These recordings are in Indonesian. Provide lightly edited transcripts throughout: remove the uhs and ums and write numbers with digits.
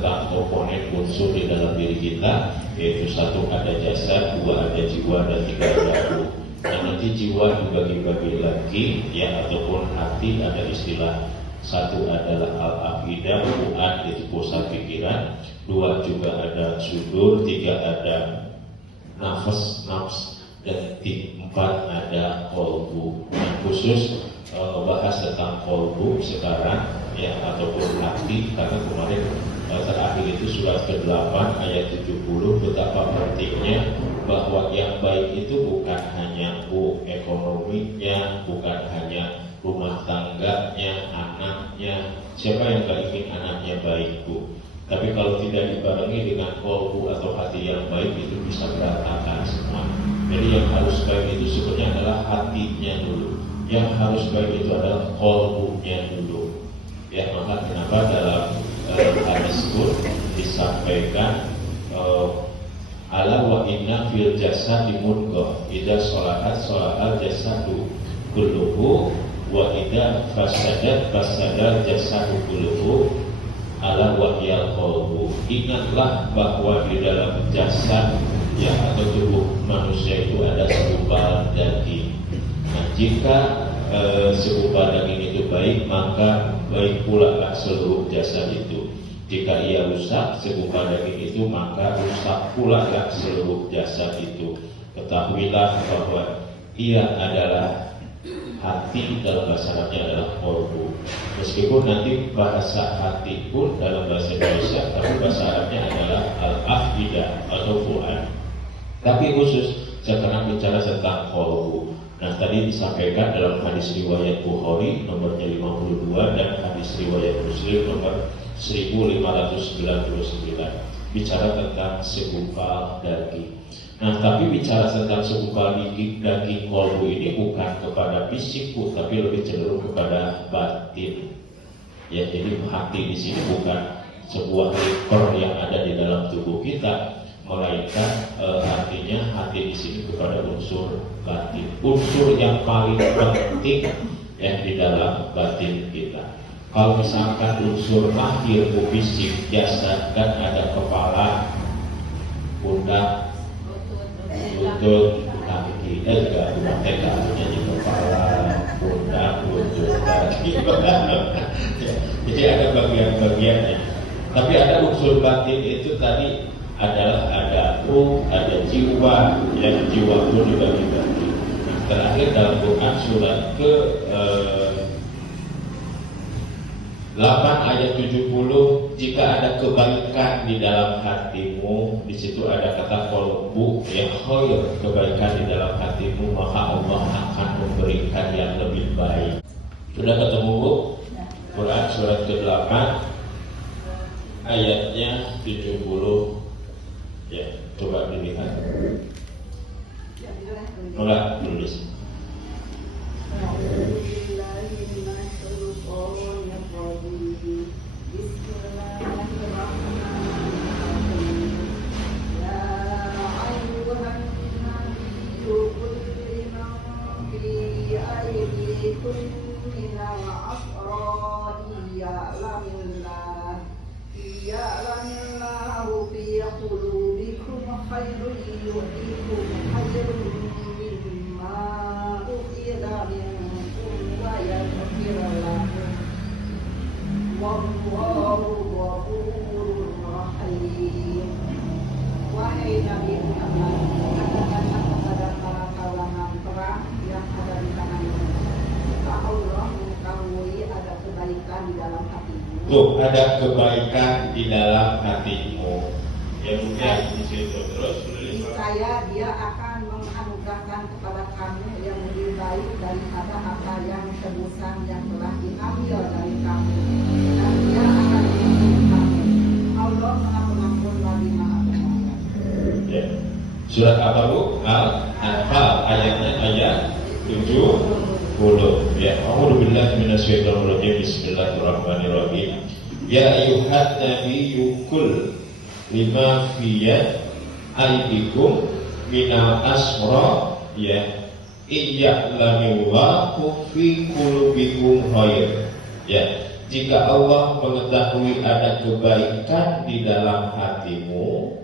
tentang komponen unsur di dalam diri kita, yaitu satu ada jasad, dua ada jiwa, dan tiga ada ruh. Dan nanti jiwa dibagi-bagi lagi, ya, ataupun hati ada istilah. Satu adalah al-afidah, fuad, itu pusat pikiran. Dua juga ada sudur, tiga ada nafas, nafs, dan empat ada kolbu. Nah, khusus bahas tentang kolbu sekarang, ya, ataupun hati, karena kemarin terakhir itu surat ke-8 ayat 70 betapa pentingnya bahwa yang baik itu bukan hanya ekonominya, bukan hanya rumah tangganya, anaknya. Siapa yang gak ingin anaknya baik, Bu? Tapi kalau tidak dibarengi dengan kolbu atau hati yang baik, itu bisa berantakan semua. Jadi yang harus baik itu sebenarnya adalah hatinya dulu. Yang harus baik itu adalah kolbunya dulu. Ya, maka kenapa dalam hadis pun disampaikan ala wa inna fil jasadi mudghah idza sholahat sholahal jasadu kulluhu wa idza fasadat fasadal jasadu kulluhu ala wahyal qalbu. Ingatlah bahwa di dalam jasad, ya, atau tubuh manusia itu ada segumpal daging. Nah, jika segumpal daging itu baik, maka baik pula lah seluruh jasad itu. Jika ia rusak, segumpal daging itu, maka rusak pula lah seluruh jasad itu. Ketahuilah bahwa ia adalah hati, dalam bahasa Arabnya adalah kolbu. Meskipun nanti bahasa hati pun dalam bahasa Indonesia, tapi bahasa Arabnya adalah al-afidah atau fuad. Tapi khusus sekarang bicara tentang kolbu. Nah, tadi disampaikan dalam hadis riwayat Bukhari nomornya 52 dan hadis riwayat Muslim nomor 1599, bicara tentang segumpal daging. Nah, tapi bicara tentang segumpal daging kolbu ini bukan kepada fisik, tapi lebih cenderung kepada batin. Ya, jadi hati di sini bukan sebuah ekor yang ada di dalam tubuh kita, melainkan artinya hati di sini kepada unsur batin, unsur yang paling penting yang di dalam batin kita. Kalau misalkan unsur lahir fisik, jasad, kan ada kepala, pundak, lutut, kaki, bukan artinya di kepala, pundak, lutut, kaki. Jadi ada bagian-bagiannya. Tapi ada unsur batin itu tadi adalah ada ruh, ada jiwa, yang jiwa pun dibagi-bagi. Terakhir dalam Quran surat ke 8 ayat 70, jika ada kebaikan di dalam hatimu, di situ ada kata kolbu, ya, khair, kebaikan di dalam hatimu, maka Allah akan memberikan yang lebih baik. Sudah ketemu, Bu? Quran surat ke-8 ayatnya 70. Ya, coba dilihat. Mulai tulis. Wahai Nabi Muhammad, katakanlah kepada para kalangan perang yang ada di tanganmu, jika Allah mengetahui ada kebaikan di dalam hatimu. Tuh, ada kebaikan di dalam hatimu. Ya, mungkin di situ terus tulis. Saya dia akan menganugerahkan kepada kamu yang lebih baik daripada apa yang tebusan yang telah diambil dari kamu, dan dia akan mengampuni kamu. Allah Maha Pengampun lagi Maha Penyayang. Ya. Surat apa, Bu? Al-Anfal, ayatnya ayat 70. Ya, a'udzubillahi minasyaitonirrajim. Bismillahirrahmanirrahim. Ya ayyuhan nabiyyu qul lima fiyya aidikum minal asra, ya, iya'lamillahu fi qulubikum khair. Ya, jika Allah mengetahui ada kebaikan di dalam hatimu,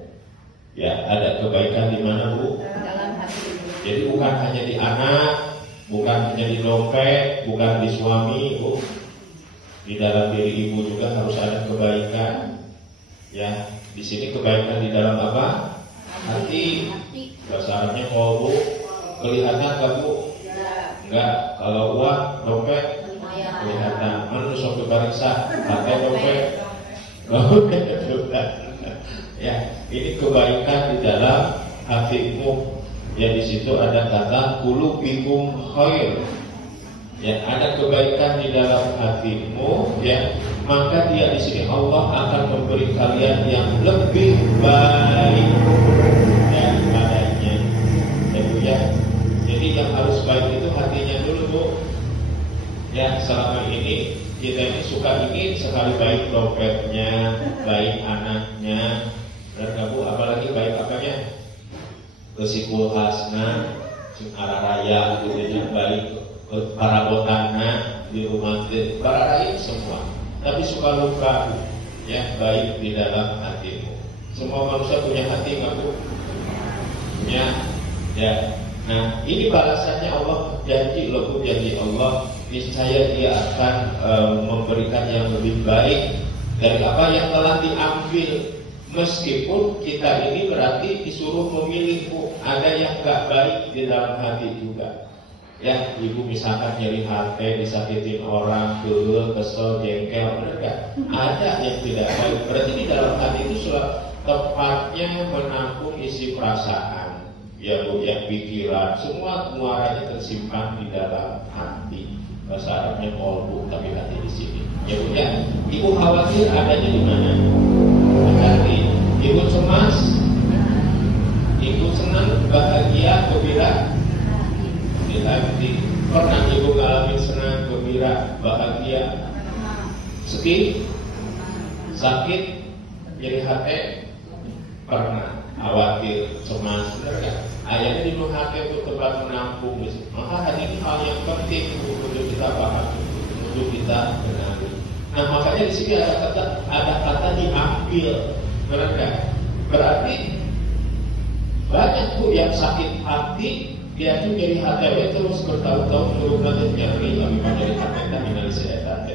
ya ada kebaikan di mana Bu? Dalam hati. Jadi bukan hanya di anak, bukan hanya di dompet, bukan di suami Bu. Di dalam diri ibu juga harus ada kebaikan. Ya, di sini kebaikan di dalam apa? Hati. Bahasa Arabnya qalbu. Kelihatan nggak Bu? Enggak. Kalau uang, dompet kelihatan. Mana sok kebariksa? Pakai dompet. Ya, ini kebaikan di dalam hatimu. Ya, di situ ada kata qulubikum khair. Ya, ada kebaikan di dalam hatimu, ya, maka dia di sini Allah akan memberi kalian yang lebih baik daripadanya. Ya Bu ya. Jadi yang harus baik itu hatinya dulu Bu. Ya, selama ini kita ini suka ingin sekali baik dompetnya, baik anaknya, dan Bu, apalagi baik apanya? Kesikul hasna, arah raya gitu ya, baik para botana di rumah para rakyat semua, tapi suka lupa ya, baik di dalam hatimu. Semua manusia punya hati nggak Bu? Punya ya. Nah ini balasannya Allah janji loh Bu, janji Allah niscaya dia akan memberikan yang lebih baik dari apa yang telah diambil. Meskipun kita ini berarti disuruh memilih Bu, ada yang nggak baik di dalam hati juga. Ya, ibu misalkan nyeri hati, disakitin orang, kesel, jengkel, mereka ada yang tidak baik. Berarti di dalam hati itu sudah tepatnya menampung isi perasaan, ya Bu, yang pikiran, semua muaranya tersimpan di dalam hati. Bahasa Arabnya qalbu, tapi hati di sini. Ya Bu ya, ibu khawatir adanya di mana? Hati. Ibu cemas, ibu senang, bahagia, gembira. Hati. Pernah ibu ngalamin senang, gembira, bahagia, sedih, sakit, nyeri hati? Pernah, khawatir, cemas, benar kan? Ayahnya di dalam hati itu tempat menampung. Maka hati ini hal yang penting untuk kita paham, untuk kita kenali. Nah makanya di sini ada kata diambil, benar kan? Berarti banyak Bu yang sakit hati. Dia itu nyeri hati terus bertahun-tahun berubah nyeri, tapi nyeri hati kita minal setan.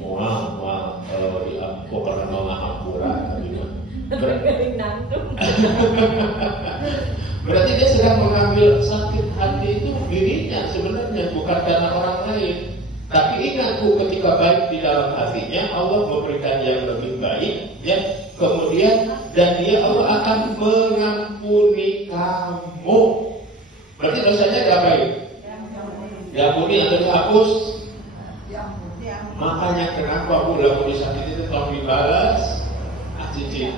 Mual, kok karena malah hampura, berarti dia sedang mengambil sakit hati itu dirinya sebenarnya, bukan karena orang lain. Tapi ingat Bu, ketika baik di dalam hatinya, Allah memberikan yang lebih baik, ya. Kemudian dan dia Allah akan mengampuni kamu. Berarti dosanya gak baik, diampuni atau dihapus. Makanya kenapa Bu lalu disakiti itu tolong dibalas. Cicing,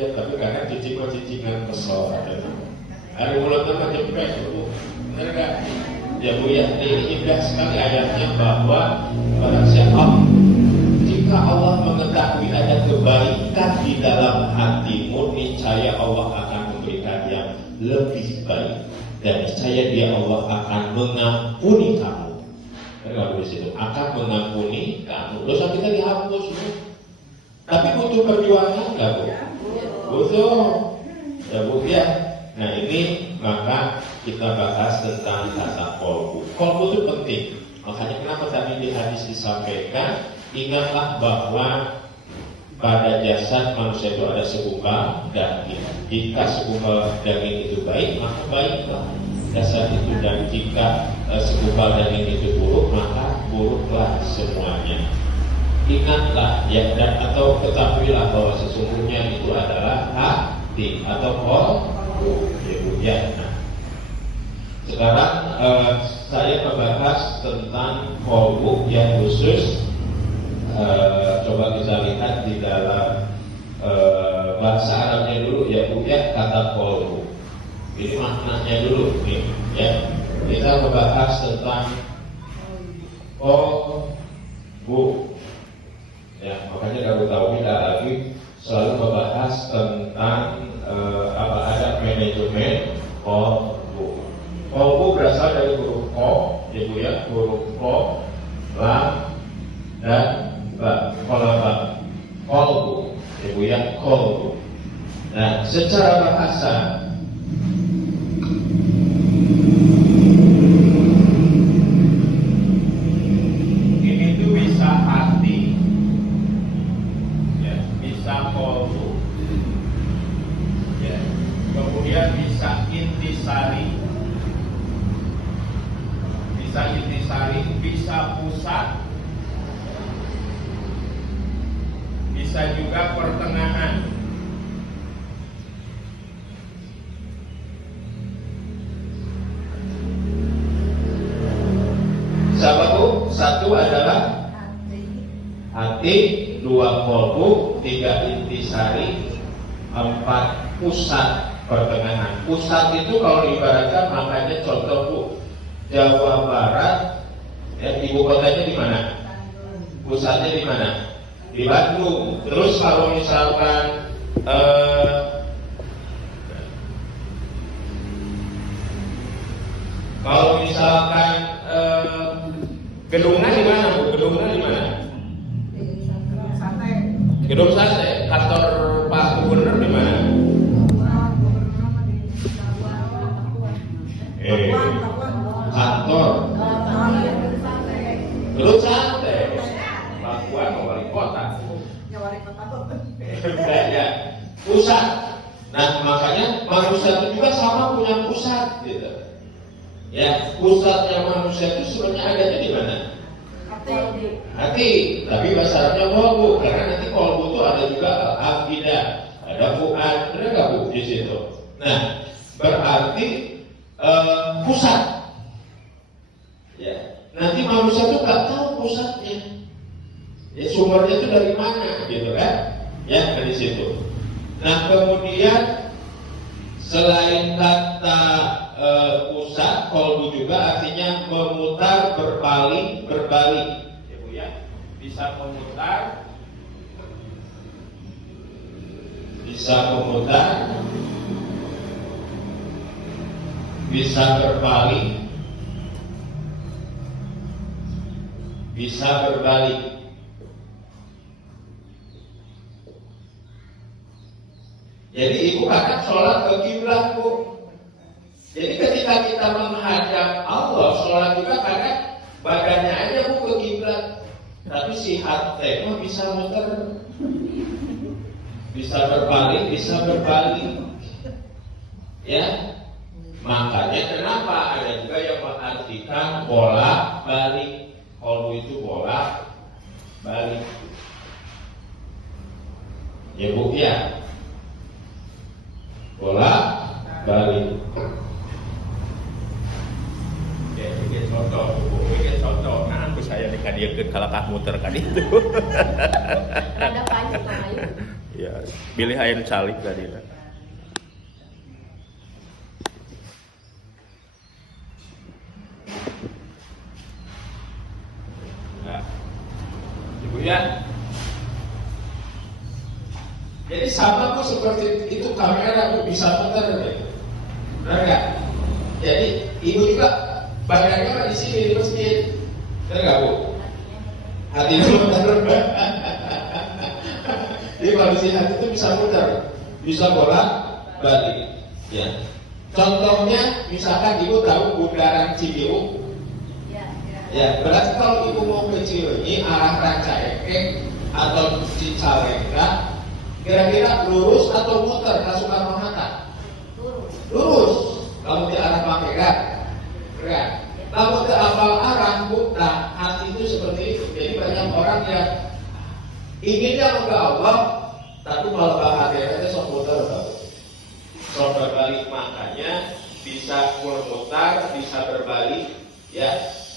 ya tapi karena cicing mah cicingan kesel. Ada mulutnya macam jempet Bu, benar gak? Ya Bu ya, ini indah sekali ayatnya bahwa barang siapa jika Allah mengetahui ada kebaikan di dalam hatimu, niscaya Allah akan memberikan yang lebih baik, dan niscaya dia Allah akan mengampuni kamu. Kalau di situ akan mengampuni kamu, dosa kita dihapus. Tapi butuh perjuangan nggak Bu? Butuh, ya Bu ya. Nah ini maka kita bahas tentang kata qalbu. Qalbu itu penting. Makanya kenapa tadi di hadis disampaikan, ingatlah bahwa pada jasad manusia itu ada segumpal daging. Jika segumpal daging itu baik, maka baiklah jasad itu, dan jika segumpal daging itu buruk, maka buruklah semuanya. Ingatlah ya, dan atau ketahuilah bahwa sesungguhnya itu adalah hati atau qalbu. Ya. Nah, sekarang saya membahas tentang qalbu yang khusus. Coba kita lihat di dalam bahasa Arabnya dulu ya Bu ya, kata qalbu. Ini maknanya dulu nih ya. Kita membahas tentang qalbu. Ya, makanya kalau tahu kita lagi selalu membahas tentang apa ada manajemen qalbu. Qalbu berasal dari huruf qa, ya Bu ya, huruf qa, lam, dan bisa pusat, bisa juga pertengahan. Siapa tuh? Satu adalah hati, dua kolbu, tiga intisari, empat pusat pertengahan. Pusat itu kalau ibaratkan makanya contoh Bu, Jawa Barat, ya, ibu kotanya di mana? Pusatnya di mana? Di Bandung. Terus kalau misalkan gedungnya di mana Bu? Gedungnya di mana? Gedung Sate. Kantor Pak Gubernur di mana? Kantor Gedung Sate. Pakuan wali kota. Ya, pusat. Nah makanya manusia itu juga sama punya pusat, gitu. Ya, pusatnya manusia itu sebenarnya adanya di mana? Hati. Tapi bahasa Arabnya kolbu, karena nanti kolbu itu ada juga al-afidah, ada fuad, ada nggak Bu di situ? Nah, berarti pusat. Ya, nanti manusia itu nggak tahu pusatnya. Ya, sumbernya itu dari mana, gitu kan? Ya, dari situ. Nah, kemudian selain kata pusat, kolbu juga artinya memutar, berpaling, berbalik. Ya Bu ya, bisa memutar, bisa memutar, bisa berpaling, bisa berbalik. Jadi ibu akan sholat ke kiblat Bu. Jadi ketika kita menghadap Allah, sholat juga kadang badannya aja Bu ke kiblat, tapi si hati mah bisa muter, bisa berbalik, bisa berbalik. Ya, makanya kenapa ada juga yang mengartikan bolak balik. Kalau itu bolak balik. Ya Bu ya, bolak balik. Bikin contoh, bikin contoh. Nah, aku saya dikadiakeun kalakah muter kan itu. Ada payu payu. Ya, pilih air salib tadi lah. Nah, Ibu ya. Jadi sama kok seperti itu kamera Bu bisa muter deh. Benar nggak? Jadi ibu juga badannya di sini di masjid, benar nggak Bu? Hatinya muter. Jadi kondisi hati itu bisa muter, bisa bolak balik. Ya. Contohnya, misalkan ibu tahu bundaran Cibiu. Ya, berarti kalau ibu mau ke Cileunyi arah Rancaekek atau Cicalengka, kira-kira lurus atau muter ke Soekarno Hatta? Lurus. Kalau di arah Magelang, kan? Kalau ke apal arah bukan, hati itu seperti itu. Jadi banyak orang yang inginnya ke Allah, tapi kalau bahagia itu sok muter, sok berbalik. Makanya bisa mutar, bisa berbalik, ya.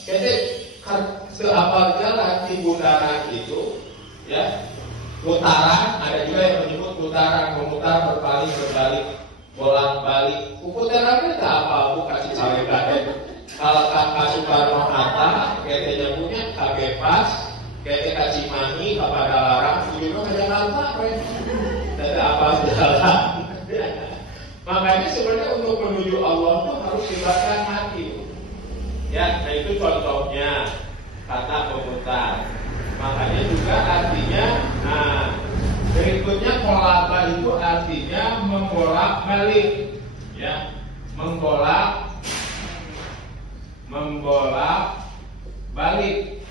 Jadi ke apal jalan di bundaran itu, ya. Putaran, ada juga yang menyebut putaran, memutar, berpaling, berbalik, bolak balik. Putaran itu apa? Bukan si cawe-cawe. Kalau kakak Soekarno Hatta, katanya punya KG Pas, katanya Cimahi, kepada larang, juga ke Jakarta, tidak apa jalan. Makanya sebenarnya untuk menuju Allah itu harus libatkan hati. Ya, nah itu contohnya kata memutar. Makanya juga artinya, nah berikutnya kolaba itu artinya membolak balik, ya, membolak balik.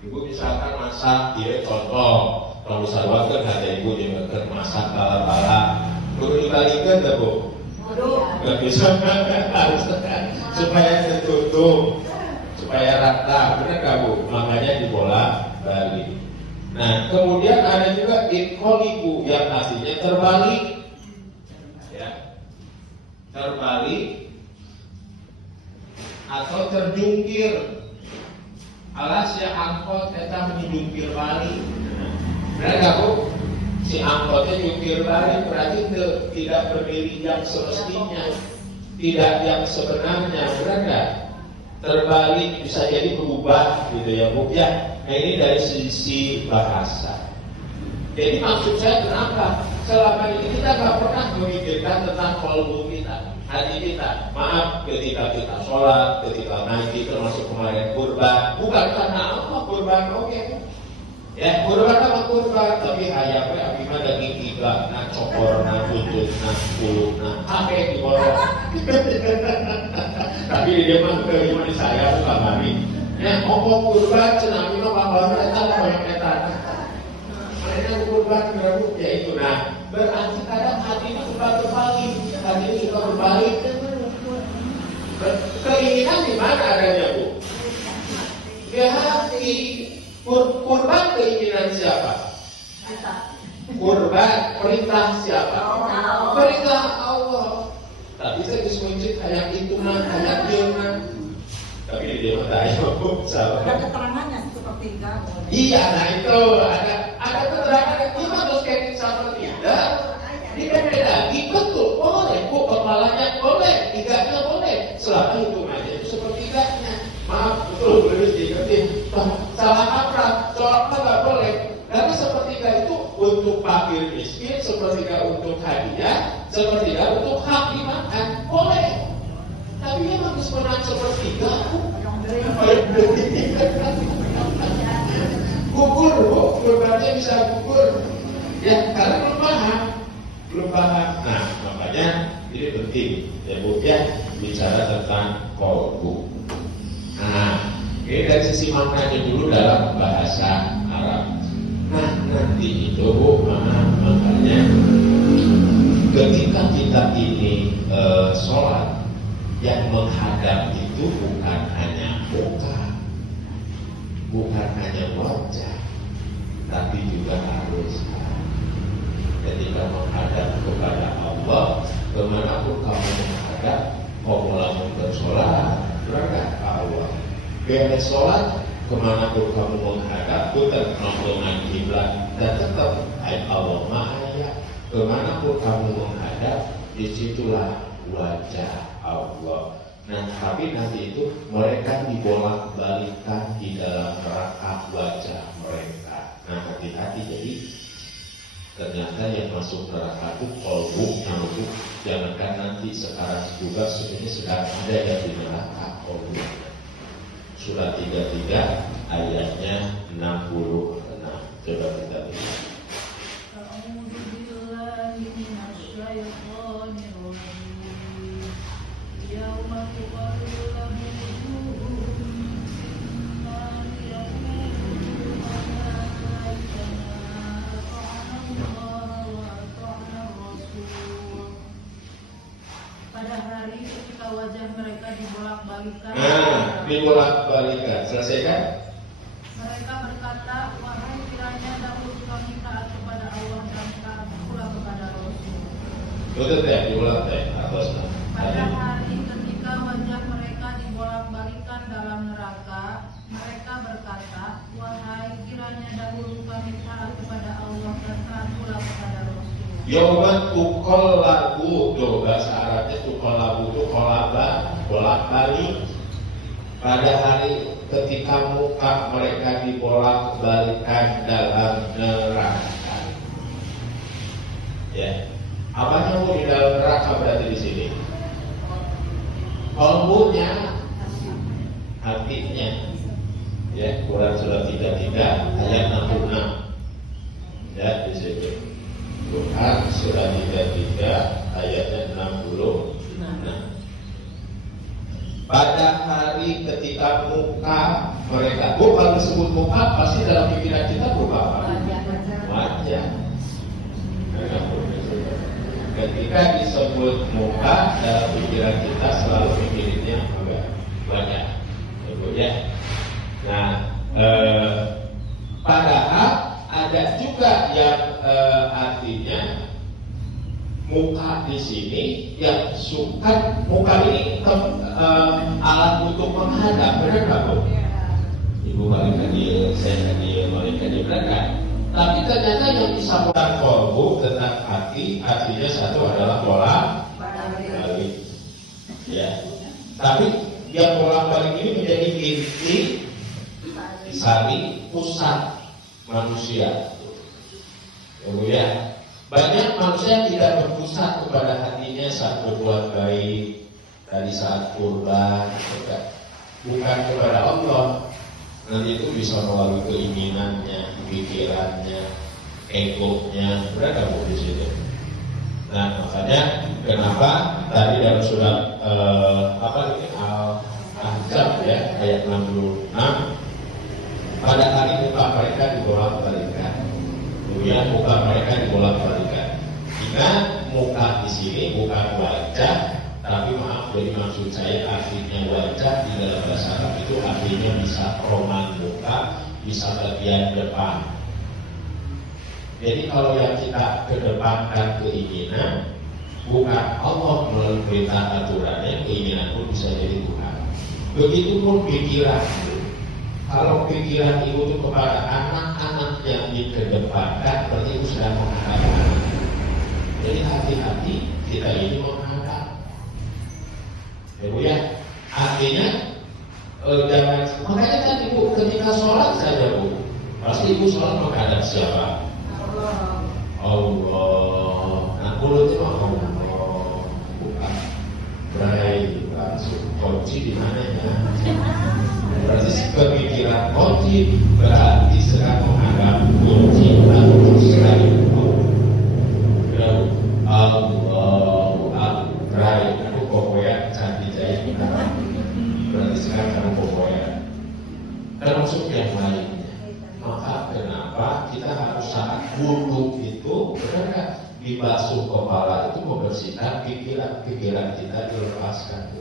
Ibu misalkan masak, dia contoh, kalau misalkan kan ada ibu yang masak bala-bala, perlu dibalikkan nggak Bu? Nggak bisa, harus supaya tertutup. supaya rata, benar nggak Bu? Makanya dibolak balik. Nah, kemudian ada juga inqalibu yang aslinya terbalik, ya, terbalik atau terjungkir. Alas ya angkot kita menjungkir balik. Benar nggak Bu? Si angkotnya jungkir balik berarti tidak berdiri yang semestinya, tidak yang sebenarnya, benar nggak? Terbalik bisa jadi berubah gitu ya Bu ya. Nah ini dari sisi bahasa. Jadi maksud saya kenapa selama ini kita nggak pernah memikirkan tentang kolbu kita, hati kita. Maaf ketika kita sholat, ketika ngaji termasuk kemarin kurban, bukan karena apa kurban oke. Ya kurban apa kurban, tapi hayapnya abimah daging iga, nah cokor, nah buntut, nah bulu, nah apa di bawah. Tapi dia mah terima di saya bukan mami. Ya ngomong kurban cenah abimah bakal mereka banyak metan. Mereka kurban berarti ya itu. Nah berarti kadang hati ini suka berbalik, hati ini suka berbalik. Keinginan di mana adanya Bu? Di hati. Kurban keinginan siapa? Kurban perintah siapa? Perintah Allah. Tapi saya disebut kayak itu mah, kayak dia mah. Tapi dia mah tak Bu. Ada keterangannya seperti itu. Iya, nah itu ada keterangan itu harus kayak seperti itu. Dia beda, ikut tuh boleh, kepalanya boleh, iganya boleh. Selama hitungannya itu seperti iganya. Maaf, betul, boleh diingetin. Salah kaprah, sholat nggak boleh. Karena sepertiga itu untuk fakir miskin, sepertiga untuk hadiah, sepertiga untuk hak dimakan, boleh. Tapi dia harus menang sepertiga. Gugur, Bu, kurbannya bisa gugur. Ya, karena belum paham. Nah, makanya ini penting, ya Bu, ya bicara tentang kolbu. Nah, ini dari sisi maknanya dulu dalam bahasa Arab. Nah, nanti itu Bu, makanya ketika kita ini sholat, yang menghadap itu bukan hanya muka, bukan hanya wajah, tapi juga harus ketika menghadap kepada Allah, kemanapun kamu menghadap, kamu langsung bersolat, berangkat Allah. Beres sholat, kemanapun kamu menghadap, putar nontonan kiblat dan tetap Allah Maha. Kemanapun kamu menghadap, disitulah wajah Allah. Nah, tapi nanti itu mereka dibolak-balikan di dalam rakaat wajah mereka. Nah, hati-hati jadi ternyata yang masuk neraka itu kolbu, nyamuk. Jangankan nanti sekarang juga sebenarnya sedang ada yang di neraka kolbu. Surah 33 ayatnya 66. Coba kita lihat. Pada hari ketika wajah mereka dibolak-balikan. Nah, dibolak-balikan. Selesai kan? Mereka berkata, wahai kiranya dahulu kami taat kepada Allah dan taat pula kepada Rasul. Betul ya, dibolak ya, atasnya. Pada hari ketika wajah mereka dibolak-balikan dalam neraka, mereka berkata, wahai kiranya dahulu kami taat kepada Allah dan taat pula kepada Rasul. Yauman tukol lagu, tuh bahasa Arabnya tukol lagu, tukol laba, bolak-balik. Pada hari ketika muka mereka dibolak-balikan dalam neraka. Ya, apanya mau di dalam neraka berarti di sini? Kolbunya, hatinya. Ya, Quran surah 33 ayat 66. Ya, di situ. Quran surah 33 ayatnya 60. Nah, pada hari ketika muka mereka, kalau disebut muka pasti dalam pikiran kita berupa apa? Wajah. Ketika disebut muka dalam pikiran kita selalu mikirinnya wajah. Ya. di sini ya suka muka ini alat untuk menghadap, benar nggak Bu? Ibu balik tadi, saya tadi balik tadi berangkat. Tapi ternyata yang disambungkan kolbu tentang hati, artinya satu adalah bolak-balik. Ya. Tapi yang bolak-balik ini menjadi inti sari pusat manusia. Ya. Banyak manusia tidak berpusat kepada hatinya saat berbuat baik, tadi saat kurban, bukan kepada Allah. Nanti itu bisa melalui keinginannya, pikirannya, egonya, berada di situ. Nah, makanya kenapa tadi dalam surat Al-Ahzab ya ayat 66, pada hari muka mereka dibolak-balikan, kemudian muka mereka dibolak-balikan. Ingat, muka di sini bukan wajah. Tapi maaf, jadi maksud saya artinya wajah di dalam bahasa Arab itu artinya bisa roman muka, bisa bagian depan. Jadi kalau yang kita kedepankan keinginan, bukan Allah melalui perintah aturannya, keinginan pun bisa jadi Tuhan. Begitupun pikiran. Kalau pikiran ibu itu kepada anak-anak yang dikedepankan, berarti itu sudah menghadap anak. Jadi hati-hati kita ini menghadap. Ya Bu ya, artinya jangan, makanya kan ibu ketika sholat saja Bu, pasti ibu sholat menghadap siapa? Allah. Nah mulutnya Allah, bukan berai, bukan kunci di mana ya? Berarti pemikiran kunci berarti sedang menghadap kunci atau sekali Allah berai. Pokoknya cantik jahit berarti sekarang kamu pokoknya termasuk yang lainnya. Maka kenapa kita harus saat wudhu itu benar dibasuh kepala itu membersihkan pikiran kita dilepaskan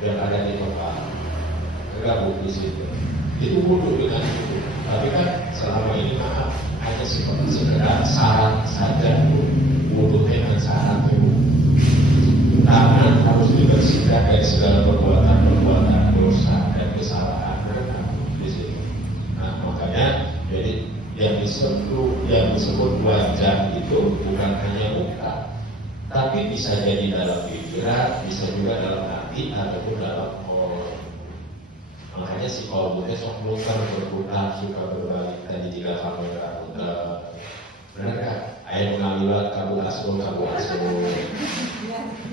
yang ada di kepala. Enggak Bu di situ. Itu wudhu dengan itu. Tapi kan selama ini maaf hanya sekedar syarat saja Bu. Wudhu dengan syarat Bu. Tangan harus dibersihkan dari segala perbuatan dosa dan kesalahan di situ. Nah makanya jadi yang disebut wajah itu bukan hanya muka, tapi bisa jadi dalam pikiran, bisa juga dalam hati ataupun dalam kolbu. Makanya si kolbunya sok muter berputar suka berbalik tadi jika kamu muter. Benar kan? Ayat mengambil kamu asal.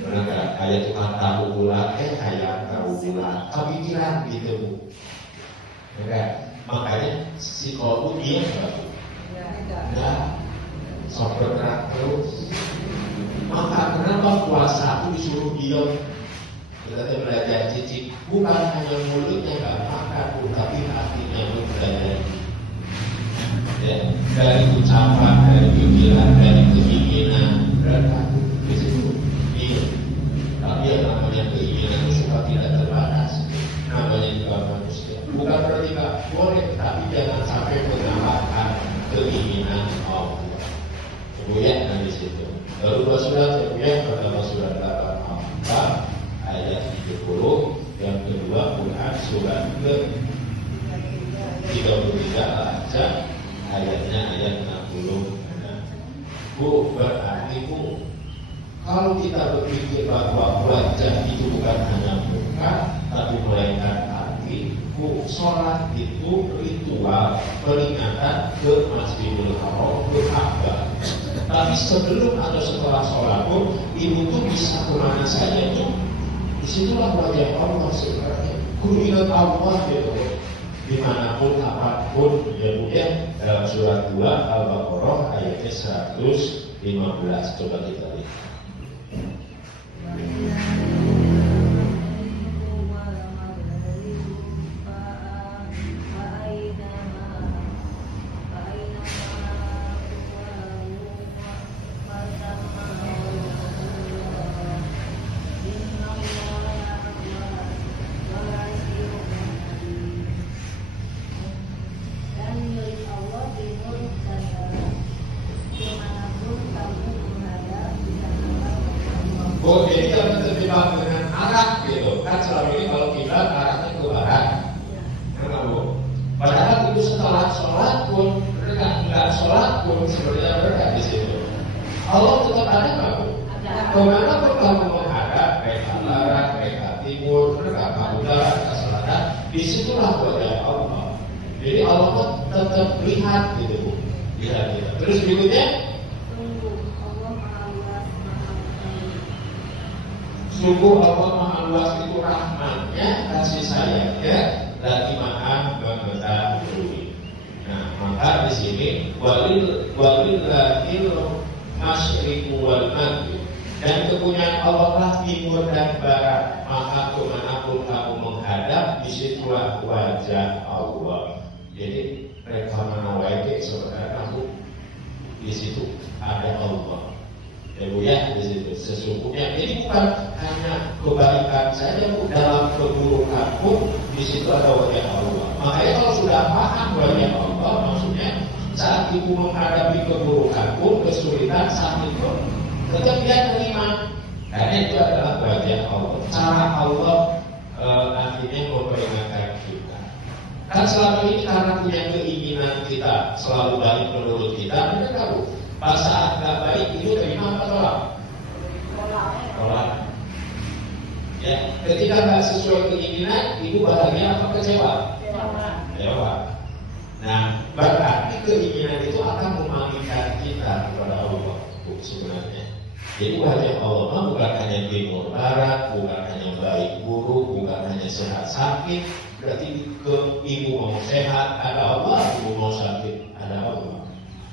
Benar kan? Ayat tukang tahu bulat, ayat tahu bulat. Kepikiran gitu Bu. Benar kan? Makanya si kolbu dia enggak Bu? Enggak. Sok bergerak terus. Maka kenapa puasa itu disuruh diam? Kita belajar cicik. Bukan hanya mulutnya enggak makan Bu, tapi hatinya pun belajar. Ya, dari ucapan, dari pikiran, dari keinginan, berapa di situ. Iya. Tapi yang namanya keinginan itu suka tidak terbatas. Namanya juga manusia. Bukan berarti nggak boleh, tapi jangan sampai menambahkan keinginan Allah. Kemudian di situ. Lalu surat kemudian pertama surat 84 ayat 30, yang kedua Quran surat ke-33 aja. Ayatnya ayat 60. Bu, berarti Bu, kalau kita berpikir bahwa wajah itu bukan hanya muka, tapi melainkan hati, Bu, sholat itu ritual peringatan ke Masjidil Haram, ke Ka'bah. Tapi sebelum atau setelah sholat pun, ibu tuh bisa kemana saja itu. Disitulah wajah Allah sebenarnya. Kudu ingat Allah gitu. Dimanapun apapun ya mungkin dalam surat 2 Al-Baqarah ayatnya 115 coba kita lihat. timur, neraka utara, selatan, disitulah wajah Allah. Jadi Allah tetap lihat gitu Bu. Lihat kita. Terus berikutnya, sungguh Allah Maha Luas itu rahmatnya, kasih sayangnya, lagi Maha mengetahui. Nah, maka di sini walillahil masyriqu wal maghrib, dan kepunyaan Allah lah timur dan barat. Maka kemanapun kamu menghadap, di situlah wajah Allah. Jadi mereka menawaikan sebenarnya kamu di situ ada Allah. Ya Bu ya, di situ sesungguhnya. Jadi bukan hanya kebaikan saja Bu, dalam keburukan pun di situ ada wajah Allah. Makanya kalau sudah paham wajah Allah, maksudnya saat ibu menghadapi keburukan pun, kesulitan saat itu, tetap dia terima. Karena itu adalah wajah Allah. Cara Allah akhirnya memperingatkan kita. Kan selama ini karena punya keinginan kita selalu baik menurut kita, benar nggak Bu? Pas saat nggak baik itu terima apa tolak? Tolak. Ya, ketika nggak sesuai keinginan, ibu bahagia apa kecewa? Kecewa. Nah, berarti keinginan itu akan memalingkan kita kepada Allah sebenarnya. Jadi wajah Allah bukan hanya timur barat, bukan hanya baik buruk, bukan hanya sehat sakit. Berarti ke ibu mau sehat ada Allah, ibu mau sakit ada Allah.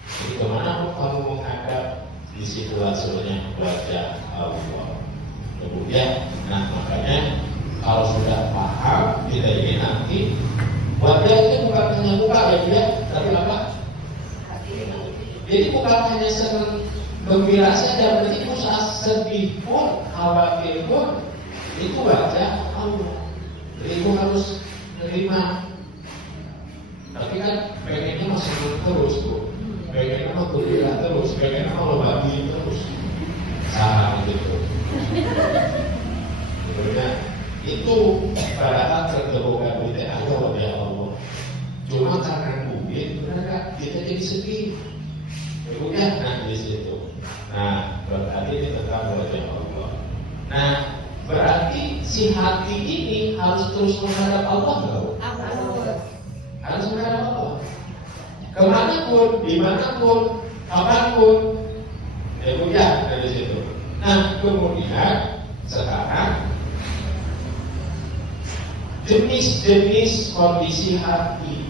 Jadi kemana kamu menghadap, disitulah sebenarnya wajah Allah. Kemudian, nah makanya kalau sudah paham kita ini nanti wajah itu bukan hanya muka ya, tapi apa? Jadi bukan hanya senang gembira saja, berarti itu saat sedih pun, khawatir pun, itu wajah Allah. Jadi itu harus menerima. Tapi kan pengennya masih terus Bu. Pengennya mau gembira terus, pengennya mau bagi terus. Salah gitu. Sebenarnya itu padahal tergabungkan itu ada wajah Allah. Cuma karena mungkin mereka kita jadi sedih. Kemudian di situ. Nah, berarti ini tentang wajah Allah. Nah, berarti si hati ini harus terus menghadap Allah enggak? Harus menghadap Allah. Kemanapun, dimanapun, kapanpun. Kemudian dari situ. Nah, kemudian sekarang jenis-jenis kondisi hati.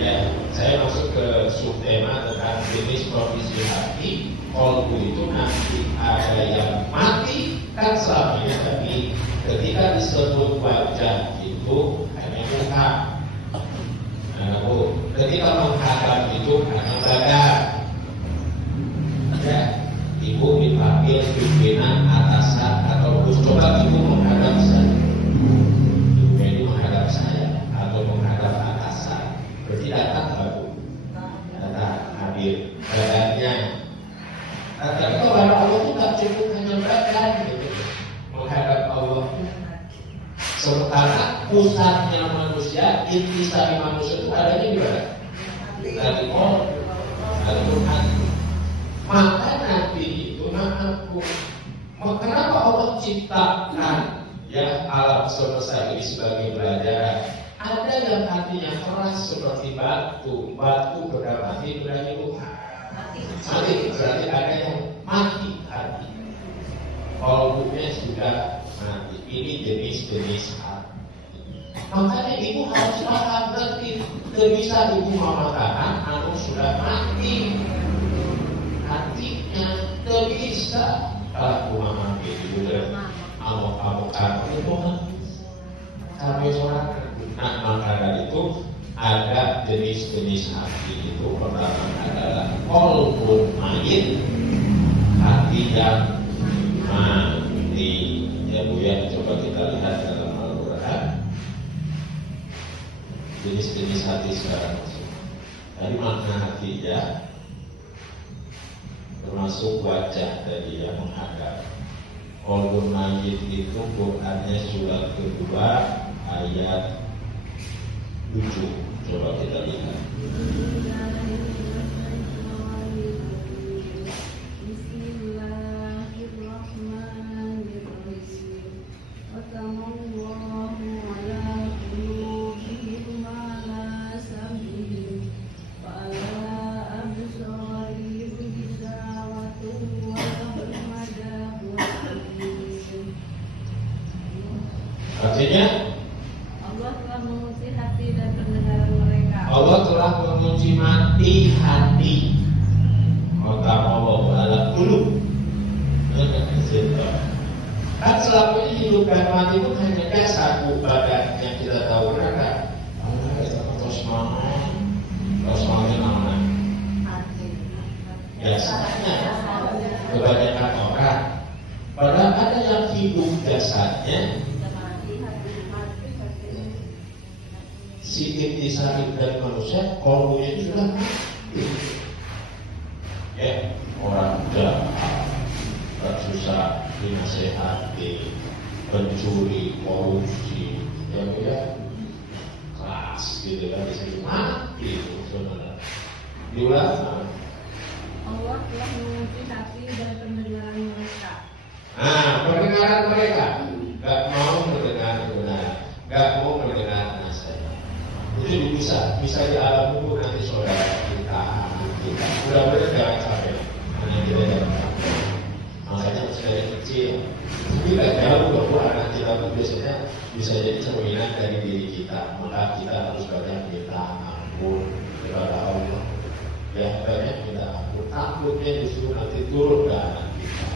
Ya, saya masuk ke subtema tentang jenis kondisi hati. Kolbu itu nanti ada yang mati kan selamanya, tapi ketika disebut wajah itu hanya muka. Nah, ketika menghadap itu hanya badan. Ya, ibu dipanggil pimpinan atasan atau bos, coba ibu menghadap saya. Ibu ini menghadap saya atau menghadap atasan. Berarti datang nggak Bu? Datang, hadir badannya. Nah, tapi kalau Allah itu nggak cukup hanya badan gitu, menghadap Allah. Sementara pusatnya manusia, intisari manusia itu adanya di mana? Dari Allah, dari Tuhan. Maka nanti itu kenapa Allah ciptakan ya alam semesta ini sebagai pelajaran? Ada yang hatinya keras seperti batu, batu berdamai berani Tuhan. Mati berarti ada yang mati hati. Kolbunya sudah mati. Ini jenis-jenis hati. Makanya ibu harus paham berarti tidak bisa ibu mengatakan aku sudah mati. Hatinya tidak bisa. Kalau mati ibu dari amok-amok itu kami orang. Nah maka dari itu ada jenis-jenis hati itu. Pertama adalah kolbun mayit, hati yang mati. Ya Bu ya, coba kita lihat dalam Al-Quran jenis-jenis hati sekarang. Dari makna hati ya, termasuk wajah tadi yang menghadap. Kolbun mayit itu Qurannya surat kedua ayat 7. Coba kita lihat. Bismillahirrahmanirrahim. Artinya Allah telah mengunci hati dan pendengaran mereka. Allah telah mengunci hati. Maka Allah ala qulub. Kan selama ini hidup dan mati itu hanya dasar badan yang kita tahu kan. Allah terus mana mana. Biasanya kebanyakan orang. Padahal ada yang hidup dasarnya. Sikit disakit dari manusia, kolbunya itu sudah mati. Ya, orang jahat, susah dinasehati, pencuri, korupsi, ya keras gitu kan, disini mati itu sebenarnya. Diulang. Allah telah mengunci hati dan pendengaran mereka. Nah, pendengaran mereka nggak mau mendengar kebenaran, nggak mau mendengar nasihat. Itu bisa di alam kubur nanti saudara kita. Mudah-mudahan jangan sampai karena kita jangan sampai. Makanya dari kecil kita jauh bahwa anak kita itu biasanya bisa jadi cerminan dari diri kita. Maka kita harus banyak minta ampun kepada Allah. Ya banyak minta ampun. Takutnya justru nanti turun ke anak kita.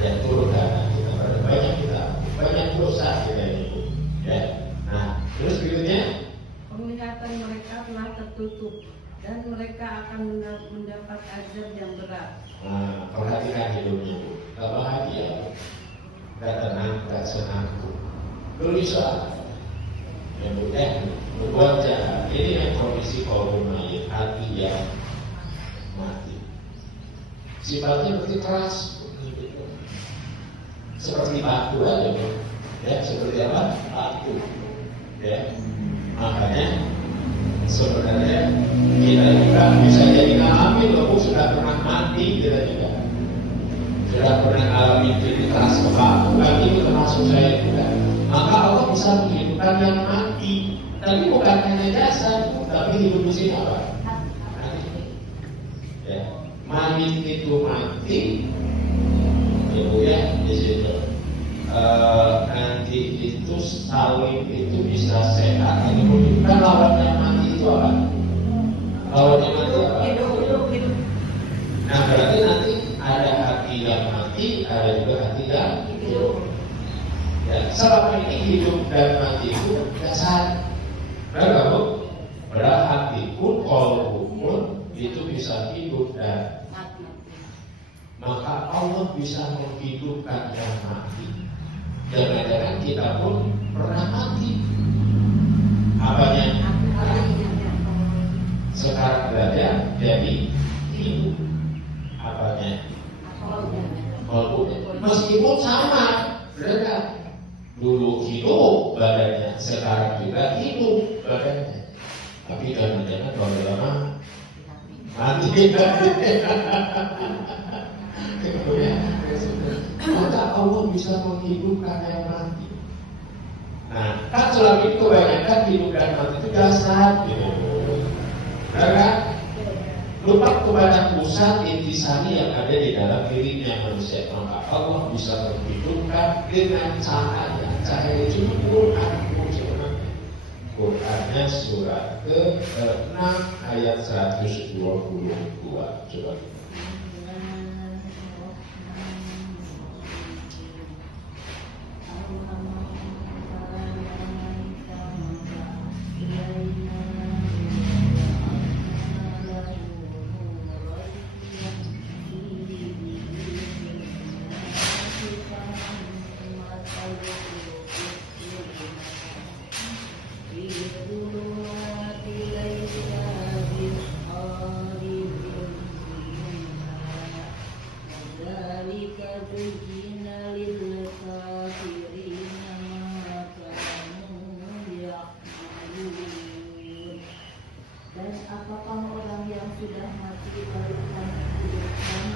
Dan turun ke anak kita. Banyak kita banyak dosa kita itu. Ya. Nah terus berikutnya. Penglihatan mereka telah tertutup dan mereka akan mendapat azab yang berat. Nah, perhatikan hidupnya, Bu. Gak bahagia, gak tenang, gak senang, Bu. Gelisah. Ya, Bu. Berbuat jahat. Ini yang kondisi kolbun mayit, hati yang mati. Sifatnya berarti keras, seperti batu aja, Bu. Ya, seperti apa? Batu. Ya. Makanya sebenarnya kita juga bisa jadi ngalamin loh, sudah pernah mati kita juga sudah pernah alami keras kebatuan itu termasuk saya juga. Maka Allah bisa menghidupkan yang mati, tapi bukan hanya jasad, tapi hidup di sini apa? Ya, mayit itu mati, ibu ya di situ. Nanti itu saling itu bisa sehat. Ini menunjukkan lawannya mati itu apa? Lawannya mati apa? Hidup. Nah berarti nanti ada hati yang mati, ada juga hati yang hidup. Ya, selama ini hidup dan mati itu dasar. Berapa Bu? Padahal hati pun, kolbu pun itu bisa hidup dan mati. Maka Allah bisa menghidupkan yang mati. Jangan-jangan kita pun pernah mati. Apanya? Sekarang berada jadi hidup. Apanya? Kolbunya. Meskipun sama, berada dulu hidup badannya, sekarang juga hidup badannya. Tapi jangan-jangan kalau lama mati. Maka Allah bisa menghidupkan yang mati. Nah, kan selama itu kebanyakan hidup dan mati itu jasad, gitu. Benar kan? Lupa kepada pusat intisari yang ada di dalam dirinya manusia. Maka Allah bisa menghidupkan dengan cahaya itu Quran. Qurannya surat ke-6 ayat 122. Coba.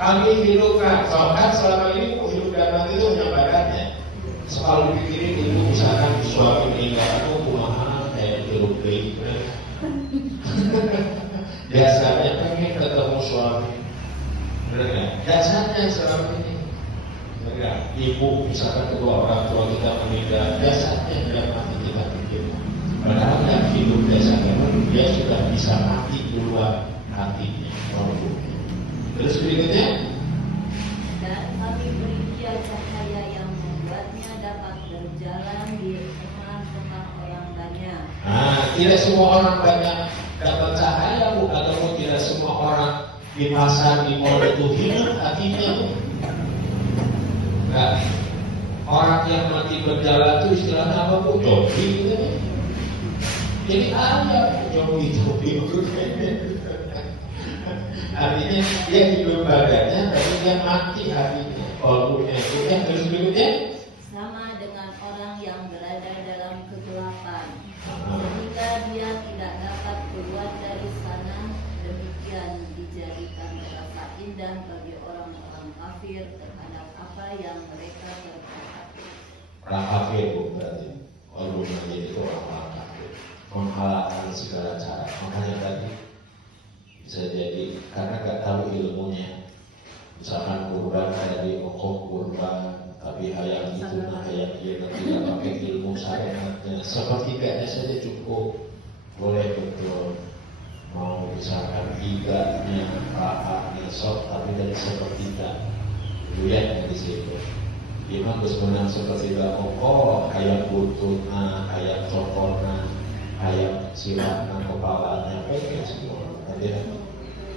Kami hidupkan, soalnya selama ini hidup dan mati itu hanya badannya. Selalu dipikirin itu misalkan suami meninggal aku kumaha kayak hidup baik. Biasanya pengen ketemu suami, benar nggak? Biasanya selama ini, benar. Ibu misalkan kedua orang tua kita meninggal, biasanya dapat berjalan di tengah-tengah orang banyak. Tidak semua orang banyak dapat cahaya, Bu, ataupun tidak semua orang di pasar, di mall itu hidup hatinya, Bu. Nah, orang yang mati berjalan itu istilahnya apa, Bu? Jogi gitu ya. Jadi ada jogi itu. Artinya dia hidup badannya, tapi dia mati hatinya. Kalbunya itu yang terus berikutnya Sama dengan orang yang berada dalam kegelapan, sehingga dia tidak dapat keluar dari sana. Demikian dijadikan rasa indah bagi orang-orang kafir terhadap apa yang mereka perbuat. orang kafir, Bu, berarti kalbunya itu orang kafir, menghalalkan segala cara. Makanya tadi bisa jadi karena nggak tahu ilmunya. Misalkan kurban dari kurban, tapi hayang itu hayang dia tidak pakai ilmu syariatnya. Sepertiganya saja cukup, boleh betul. Mau misalkan tiganya, paaknya sok, tapi dari sepertiga, lihat dari situ. Dia bagus menang sepertiga hayang bututna, hayang cokotna, hayang silatna kepalanya, pakai semua. Tapi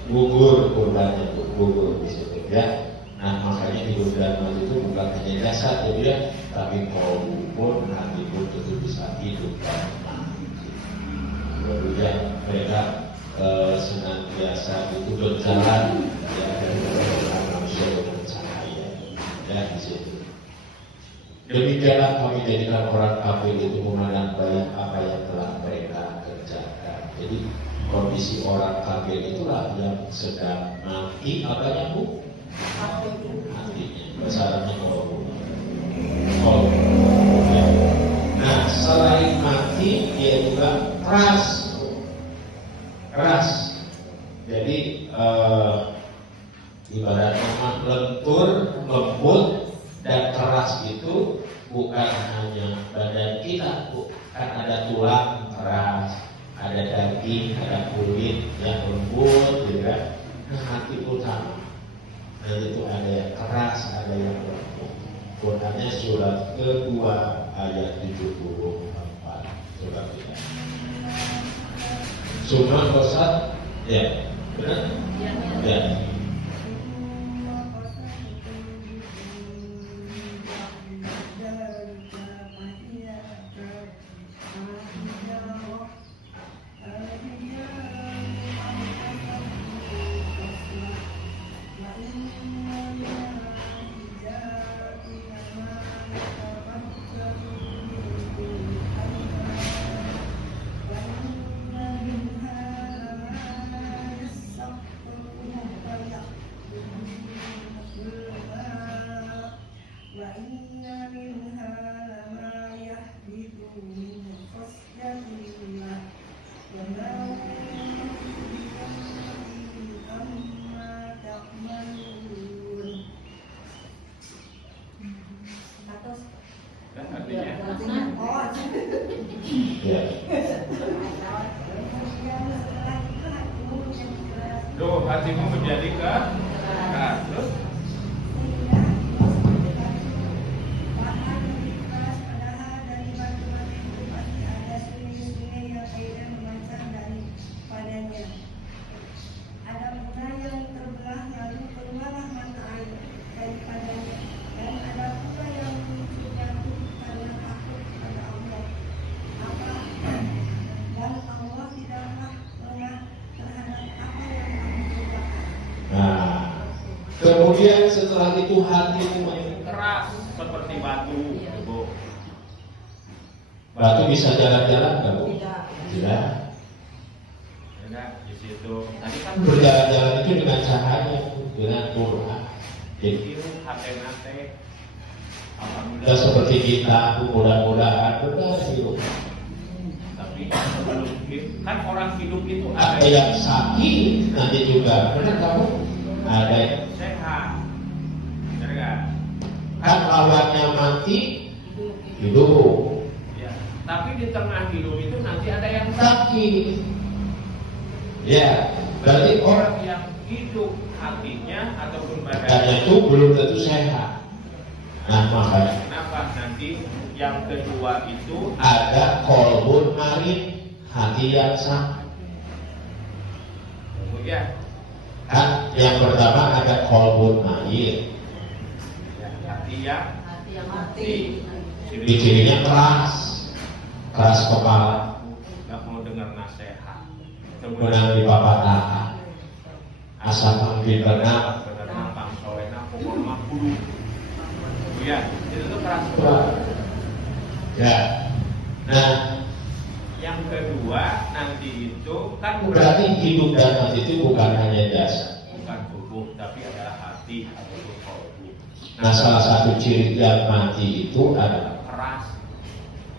gugur kurbannya, gugur di situ ya. Nah, makanya hidup dan mati itu bukan hanya jasad ya, tapi kalbu pun, hati pun tentu bisa hidup dan mati. Kemudian mereka senantiasa itu berjalan ya dari manusia dengan cahaya ya di situ. Demikianlah kami jadikan orang kafir itu memandang baik apa yang telah mereka kerjakan. Jadi kondisi orang kafir itulah yang sedang mati apanya, Bu? Matinya, besarannya kalau ya. Nah, selain mati dia juga keras. Jadi ibaratnya lentur, lembut dan keras itu bukan hanya badan kita, Bu. Kan ada tulang keras, ada daging, ada kulit yang lembut, juga. Nah, hati utama. Nah, itu ada yang keras, ada yang lembut. Qurannya surat kedua ayat 74. Coba kita. Sunnah Qasad, ya, benar? Ya. Doh, hatimu menjadi keras. Terus kemudian setelah itu hatimu keras seperti batu, Bu. Batu bisa jalan-jalan nggak, Bu? Tidak. Enggak di situ. Tadi kan Berjalan-jalan itu dengan cahaya, dengan Quran. Jadi hati-hati. tidak seperti kita, mudah-mudahan benar hidup. Tapi sebelum kan orang hidup itu Ada yang sakit, nanti juga benar kamu. Ada yang sehat. Benar nggak? kan lawannya mati, hidup. Ya. Tapi di tengah hidup itu nanti ada yang Sakit. Ya, berarti orang orang yang hidup hatinya ataupun badannya badannya itu belum tentu sehat. Nah, makanya kenapa? nanti yang kedua itu ada kolbun marid, hati yang sakit. kemudian Kan yang pertama ada kolbun marid, hati yang Hati yang mati. ciri-cirinya keras kepala, nggak mau dengar nasihat, menang di papatahan, asal panggil berenang. berenang pangsolena pokok mah kudu. Kemudian itu tuh keras kepala. Ya, nah Yang kedua nanti itu kan berarti hidup dan mati itu bukan hanya jasad. bukan tubuh tapi adalah hati atau kolbu. Nah, salah satu ciri yang mati itu adalah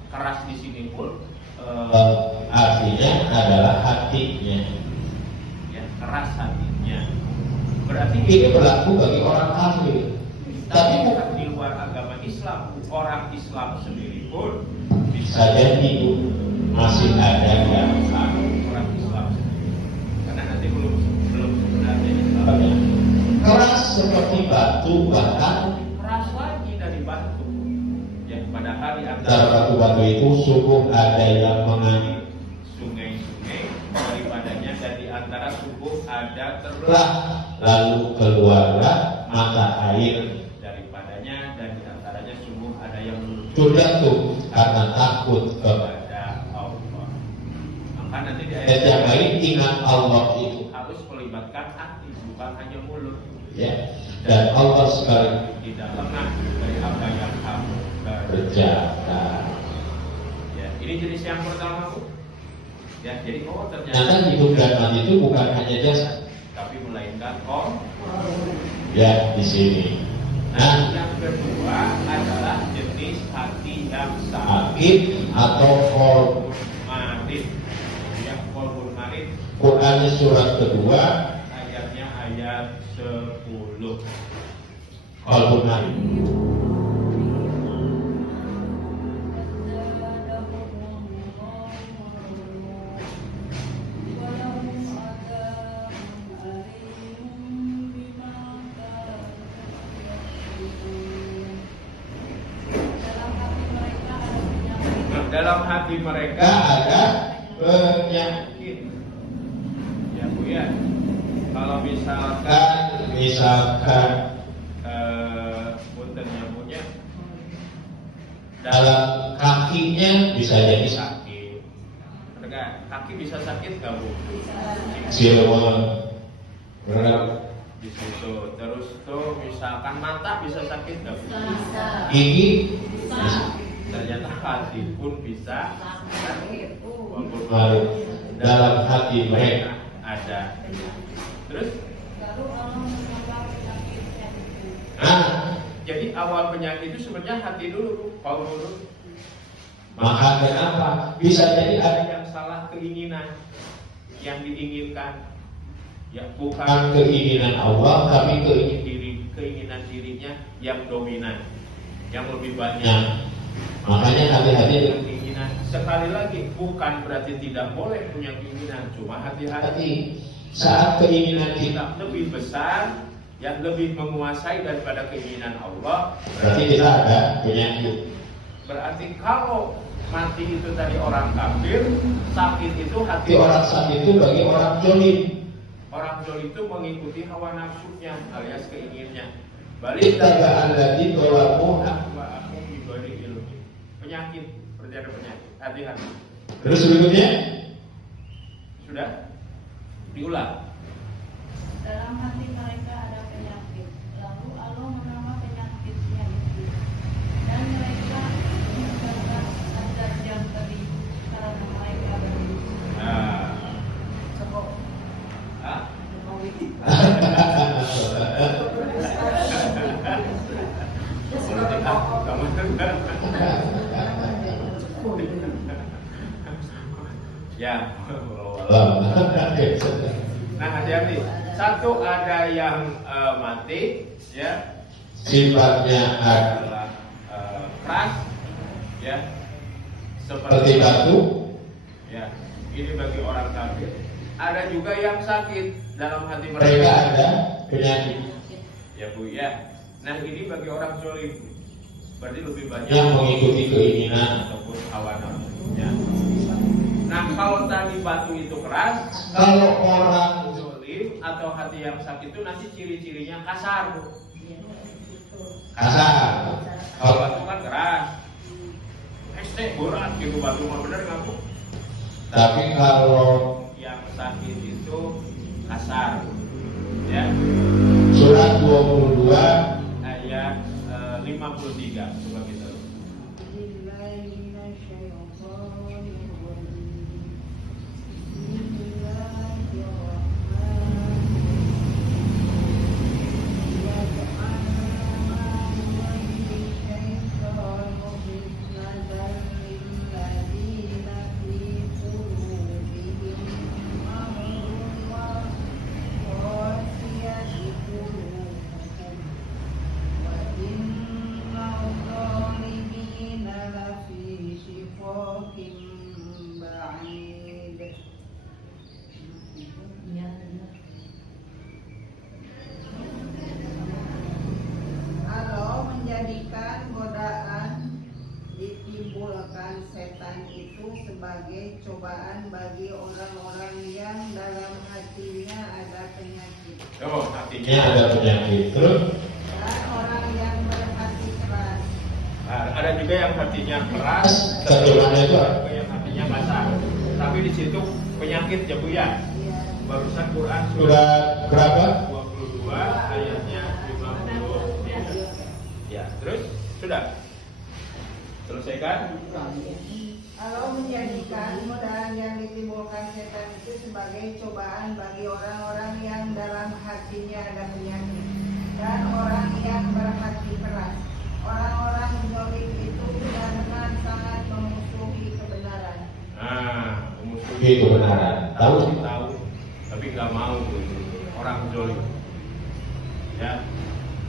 Keras di sini pun artinya adalah hatinya. ya keras hatinya. Berarti Ini berlaku bagi orang kafir. Tapi bukan di luar agama Islam, orang Islam sendiri pun bisa saja hidup masih ada yang kafir. orang Islam sendiri. Karena nanti belum sebenarnya Islam. Keras seperti batu, bahkan Keras lagi dari batu. Ya padahal di antara antara batu-batu itu sungguh ada yang mengalir. sungai-sungai daripadanya dan di antara sumur ada Lah, lalu keluarlah mata air. daripadanya dan di antaranya sumur ada yang Sudah tuh karena takut kepada kepada Allah. Maka nanti di ayat yang lain ingat Allah itu. harus melibatkan hati bukan hanya mulut. Ya, dan Allah sekali Tidak lengah dari apa yang kamu berjaga. Ya, ini jenis yang pertama Bu. Ya, jadi ternyata Ternyata hidup dan mati itu bukan hanya jasad. tapi melainkan Ya, di sini. Nah, yang kedua adalah jenis hati yang sakit atau kolbun. marid. Ya, kolbun marid Quran surat kedua, ayatnya ayat 10. kolbun marid. Dalam hati mereka Ada penyakit. ya Bu ya. Kalau misalkan Misalkan punten nyamuknya dalam kakinya bisa jadi sakit. sakit. Mereka kaki bisa sakit nggak Bu? Silwa, berat, Di situ. Terus tuh misalkan mata bisa sakit nggak Bu? Bisa. gigi, Ternyata hati pun bisa Sakit. walaupun lalu dalam hati mereka. ada. Terus Lalu Allah menambah penyakitnya itu. jadi awal penyakit itu sebenarnya hati dulu, kalau dulu. Maka kenapa? Bisa jadi ada Ada yang salah keinginan yang diinginkan. Ya bukan bukan keinginan Allah, tapi keinginan dirinya yang dominan, yang lebih banyak. keinginannya. Makanya hati-hati dengan Keinginan sekali lagi bukan berarti tidak boleh punya keinginan, cuma hati-hati hati. Saat keinginan kita, kita lebih besar yang lebih menguasai daripada keinginan Allah. berarti kita ada penyakit. Berarti kalau mati itu tadi orang kafir, sakit itu hati Tapi orang sakit itu bagi orang jolim. orang jolim itu mengikuti hawa nafsunya alias keinginannya. Balik Kita gak ada di tolamu. wa aku ibadi ilmu. Penyakit, berarti ada penyakit. Hati-hati. Terus berikutnya, Sudah? Diulang. Dalam hati mereka ada penyakit. Lalu Allah menambah penyakitnya itu. Dan mereka meninggalkan adat yang tadi karena mereka berdosa. Nah, Sebab ah? Kamu ya. Nah, hati-hati. Satu ada yang mati, ya, sifatnya adalah keras, ya, seperti batu. ya. Ini bagi orang kafir. Ada juga yang sakit dalam hati Mereka mereka. ada penyakit. Ya Bu, ya. Nah ini bagi orang jolim. berarti lebih banyak yang mengikuti keinginan. ataupun hawa nafsu. Ya. Nah kalau tadi batu itu keras, Kalau orang zolim atau hati yang sakit itu nanti ciri-cirinya kasar, Bu. kasar, Kalau batu kan keras, berat gitu batu mah bener nggak Bu? tapi kalau Yang sakit itu kasar, ya. surat 22 Ayat 53 coba kita. Kalau menjadikan godaan ditimbulkan setan itu sebagai cobaan bagi orang-orang yang dalam hatinya ada penyakit Oh, ini artinya ada penyakit. Terus dan orang yang berhati keras. ada juga yang hatinya keras, terjemahannya itu ada juga yang hatinya kasar. Tapi di situ penyakit ya Bu ya. Ya, Barusan Quran surat berapa? 22 ayatnya 50. Ya, terus sudah selesaikan? kalau menjadikan godaan yang ditimbulkan setan itu sebagai cobaan bagi orang-orang yang dalam hatinya ada penyakit dan orang yang berhati keras. Orang-orang zalim itu benar-benar sangat memusuhi kebenaran. Nah, memusuhi Memusuhi kebenaran. Tahu? tahu, tapi nggak mau gitu. Orang zalim. Ya,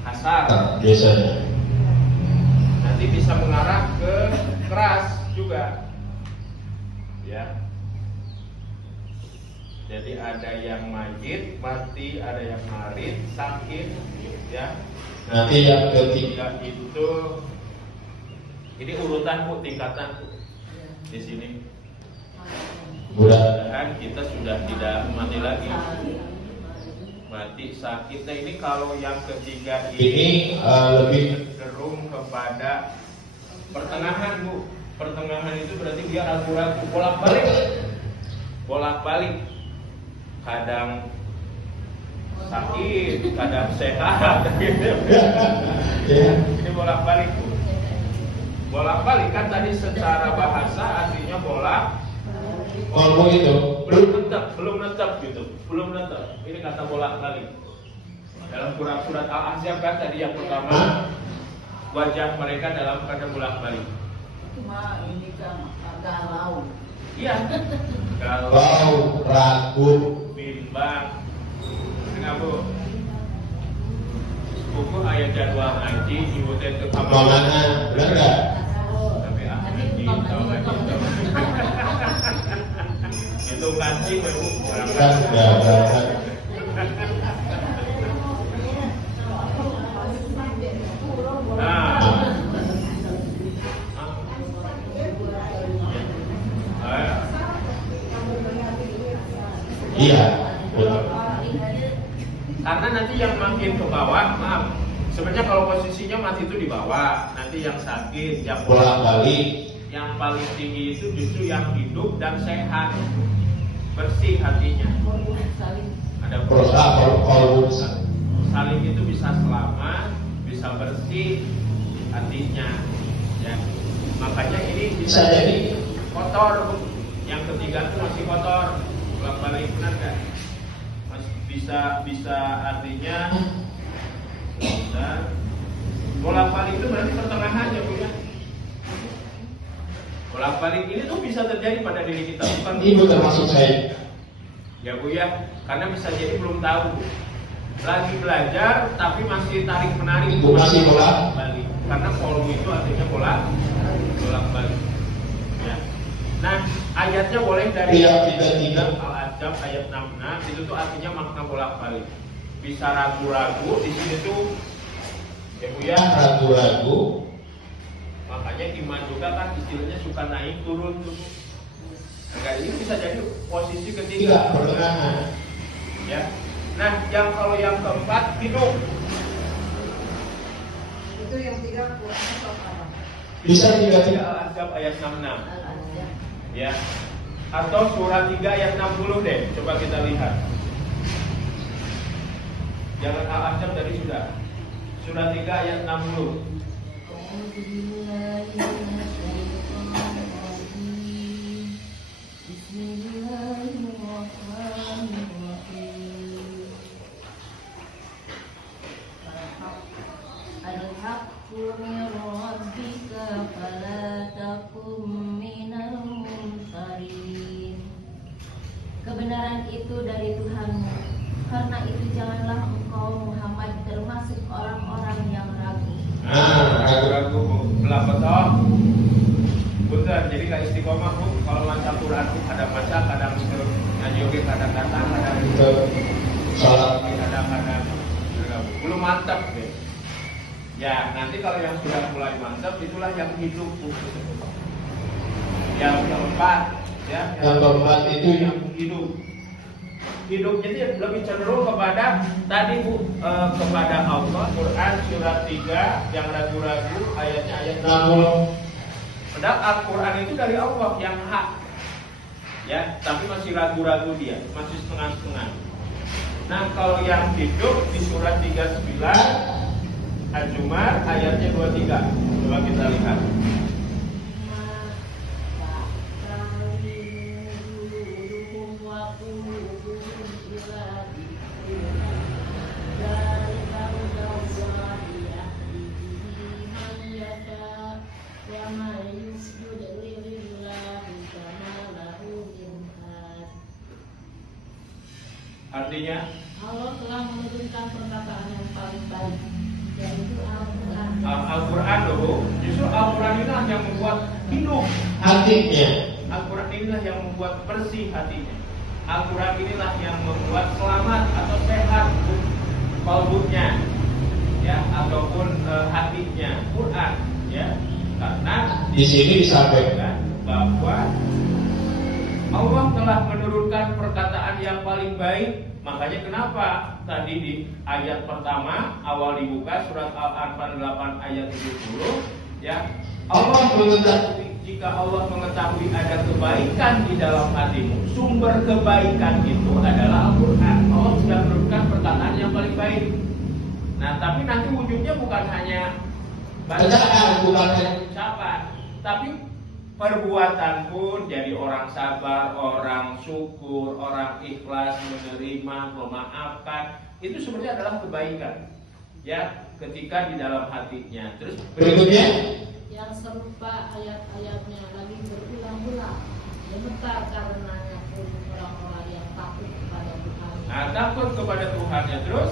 kasar. Biasanya Nanti bisa mengarah ke keras juga. Ya. Jadi ada yang majid, mati, ada yang marid, sakit, ya. nanti yang ketiga Tiga itu ini urutan Bu, tingkatan Bu. Di sini. bulan Dan kita sudah tidak mati lagi. Mati, sakit. Nah ini kalau yang ketiga ini lebih cenderung kepada pertengahan Bu. Pertengahan itu berarti dia ragu-ragu, bolak-balik. Kadang sakit, kadang sehat. Gitu. ya. Ini bolak-balik Bu. Bolak-balik kan tadi secara bahasa artinya Ngomong itu belum netap gitu, belum netap. Ini kata bolak-balik. Dalam surat Al-Ahzab kan tadi yang pertama wajah mereka dalam keadaan bolak-balik. Cuma ini kan galau. Iya. Kalau bau ragu bimbang, enggak Bu? Buku ayat jadwal ngaji dibutuhin ke kamar. mana benar nggak? Tapi ngaji itu ngaji Bu. Kan nggak berangkat. Nah. Iya betul. Karena nanti yang makin ke bawah, maaf, sebenarnya kalau posisinya mati itu di bawah, nanti yang sakit, yang Bolak-balik yang paling tinggi itu justru yang hidup dan sehat, bersih hatinya. Ada kalau saling itu bisa selamat, bisa bersih hatinya, ya. Makanya ini bisa jadi kotor, Bu. Yang ketiga itu masih kotor, bolak-balik, benar nggak? Bisa artinya dan bolak-balik itu berarti pertengahan ya Bu ya. Bolak-balik ini tuh bisa terjadi pada diri kita, bukan ibu termasuk saya. ya Bu ya, karena bisa jadi belum tahu, lagi belajar tapi masih tarik menarik, Ibu masih bolak-balik. karena volume itu artinya bolak-balik. Ya. Nah ayatnya boleh dari Iya, tiga. Al-Ahzab ayat 66 itu tuh artinya makna bolak-balik. Bisa ragu-ragu di sini tuh ya Bu ya. Ragu-ragu Makanya iman juga kan istilahnya suka naik turun tuh. Nah, ini bisa jadi posisi ketiga pertengahan. ya. Nah, kalau yang keempat hidup. Itu yang tiga Quran apa? Bisa tiga Al-Ahzab ayat 66 Al-Ahzab. ya. Atau surah 3 ayat 60 deh. Coba kita lihat. Jangan Al-Ahzab tadi sudah. Surah 3 ayat 60. Kebenaran itu dari Tuhanmu. Karena itu janganlah engkau Muhammad termasuk orang-orang yang ragu. Ragu-ragu melapor. Oh, betul. Jadi nggak istiqomah bu. Kalau baca Quran ada masa kadang ngajoget, kadang datang, kadang sholat. kadang-kadang belum mantap deh. Ya nanti kalau yang sudah mulai mantap itulah yang hidup bu. Yang keempat ya. Yang keempat itu yang hidup. Hidupnya dia lebih cenderung kepada tadi bu, kepada Allah. Quran surat 3 yang ragu-ragu ayatnya ayat 60. Padahal Al-Quran itu dari Allah yang hak ya, tapi masih ragu-ragu dia, masih setengah-setengah. Nah kalau yang hidup di surat 39 Al-Jum'ah ayatnya 23. Coba kita lihat. Artinya Allah telah menurunkan perkataan yang paling baik, yaitu Al-Quran. Al-Quran loh, justru Al-Quran inilah yang membuat hidup hatinya. Al-Quran inilah yang membuat bersih hatinya. Al-Quran inilah yang membuat selamat atau sehat kalbunya, ya, ataupun hatinya. Quran, ya, karena Di sini disampaikan bahwa Allah telah menurunkan perkataan yang paling baik. Makanya kenapa tadi di ayat pertama awal dibuka surat Al-Anfal 8 ayat 70 ya, Allah mengetahui, jika Allah mengetahui ada kebaikan di dalam hatimu, sumber kebaikan itu adalah Al-Quran. Allah sudah menurunkan perkataan yang paling baik. Nah tapi nanti wujudnya bukan hanya bacaan, bukan hanya ucapan, tapi perbuatan pun jadi orang sabar, orang syukur, orang ikhlas, menerima, memaafkan. Itu sebenarnya adalah kebaikan ya, ketika di dalam hatinya. Terus berikutnya Yang serupa ayat-ayatnya lagi berulang-ulang, gemetar karenanya pun orang-orang yang takut kepada Tuhan. nah, takut kepada Tuhannya. Terus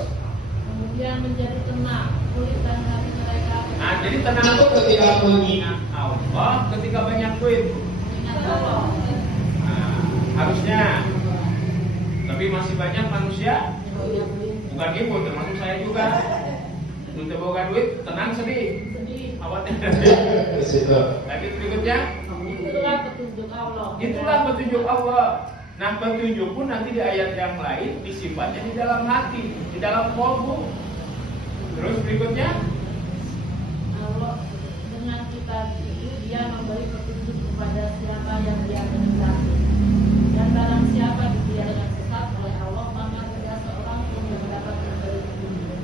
Kemudian menjadi tenang kulit dan hati mereka. nah, jadi tenang itu ketika mengingat Allah, ketika banyak duit. Ingat Allah. Nah, harusnya. Tapi masih banyak manusia bukan ibu, termasuk saya juga. Untuk bukan duit, tenang sedih. Sedih. Khawatir. di situ. Lagi berikutnya, Itulah petunjuk Allah. itulah petunjuk Allah. Nah, petunjuk pun nanti di ayat yang lain disimpannya di dalam hati, di dalam kolbu. Terus berikutnya, Allah dengan kitab itu dia memberi petunjuk kepada siapa yang dia kehendaki. Dan barang siapa dibiarkan sesat oleh Allah, maka tidak seorang pun yang mendapat memberi petunjuk.